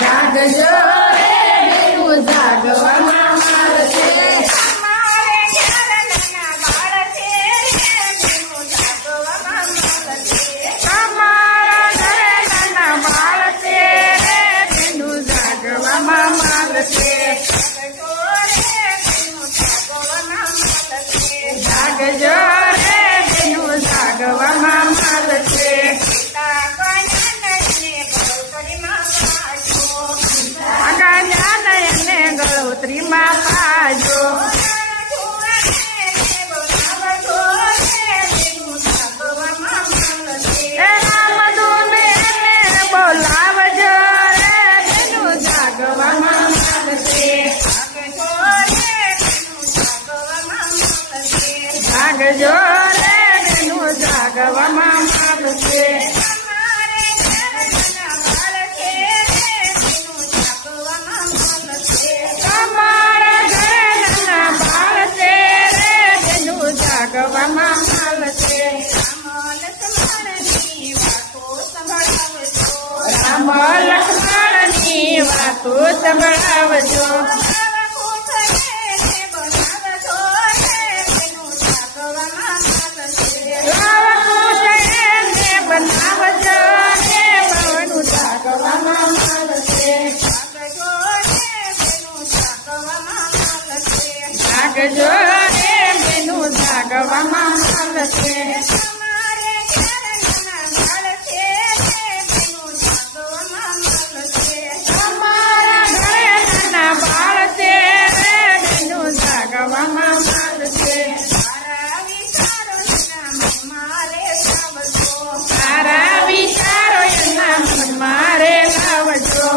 જાગજો રે બેનું જાગવામાં મળશે. તમારા ઘરે નાના બાળ છે રે બેનું જાગવામાં મળશે. જાગજો રે બેનું જાગવામાં મળશે. ગળોતરીમાં પાજો બોલાવજો રે બેનું જાગવામાં મળશે. જાગજો રે બેનું જાગવામાં મળશે. જાગવામાં મળશે. રામ લક્ષ્મણની વાતો સંભળાવજો. બનાવજો ને બહુનું જાગવામાં મળશે. જાગજો રે બેનું જાગવામાં મળશે. તમારા ઘરે નાના બાળ છે રે બેનું જાગવામાં મળશે. સારા વિચારો એના મનમાં રે લાવજો.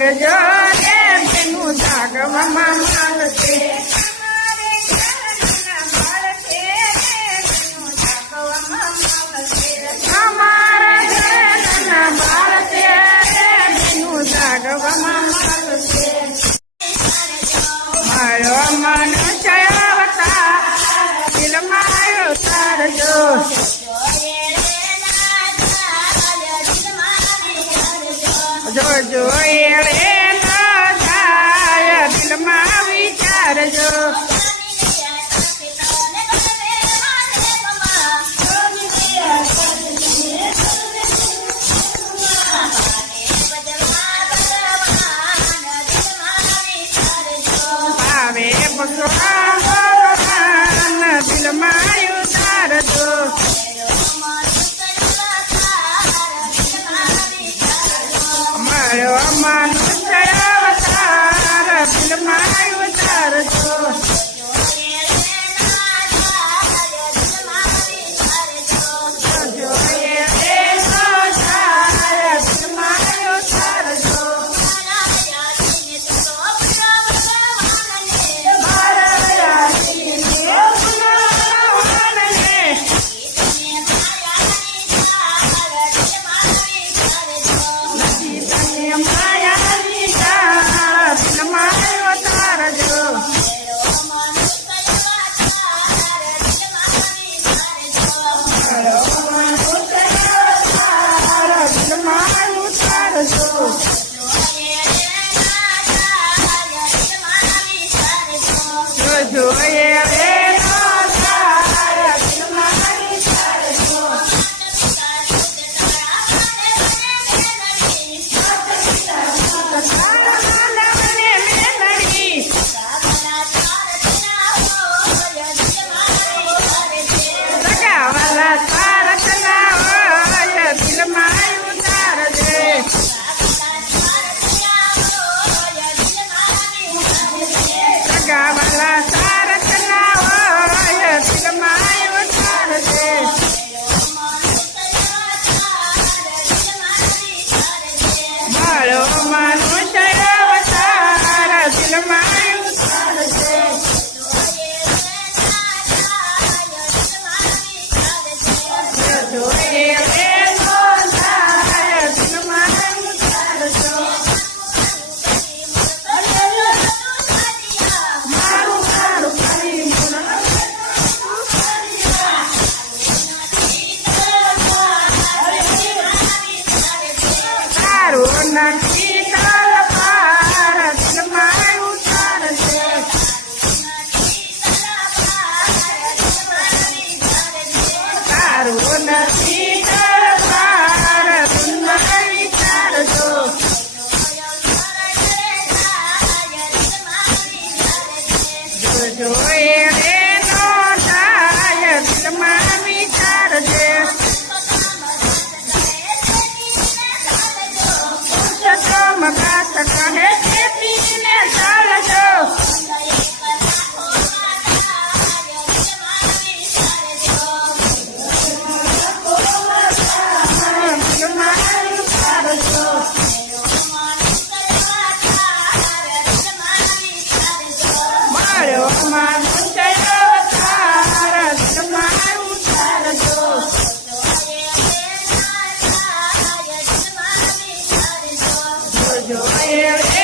જાગજો રે બેનું જાગવામાં મળશે. તમારા ઘરે નાના બાળ છે રે બેનું જાગવામાં મળશે. મારો મનુષ્ય અવતાર દિલમાં ઉતારજો. જોજો એળે ન જાય દિલમાં વિચારજો. આવે ભગવાન દિલમાં ઉતારજો. મારો મનુષ્ય અવતાર દિલમાં ઉતારજો. મારો નથી તલવાર દિલમાં ઉતારજે તારો નથી તલવાર દિલમાં વિચારજો જોજો એણે નો થાય દિલમાં વિચારજે મકાસ કહે છે પીને ચાલજો બાળોમાં ઉતારજો જો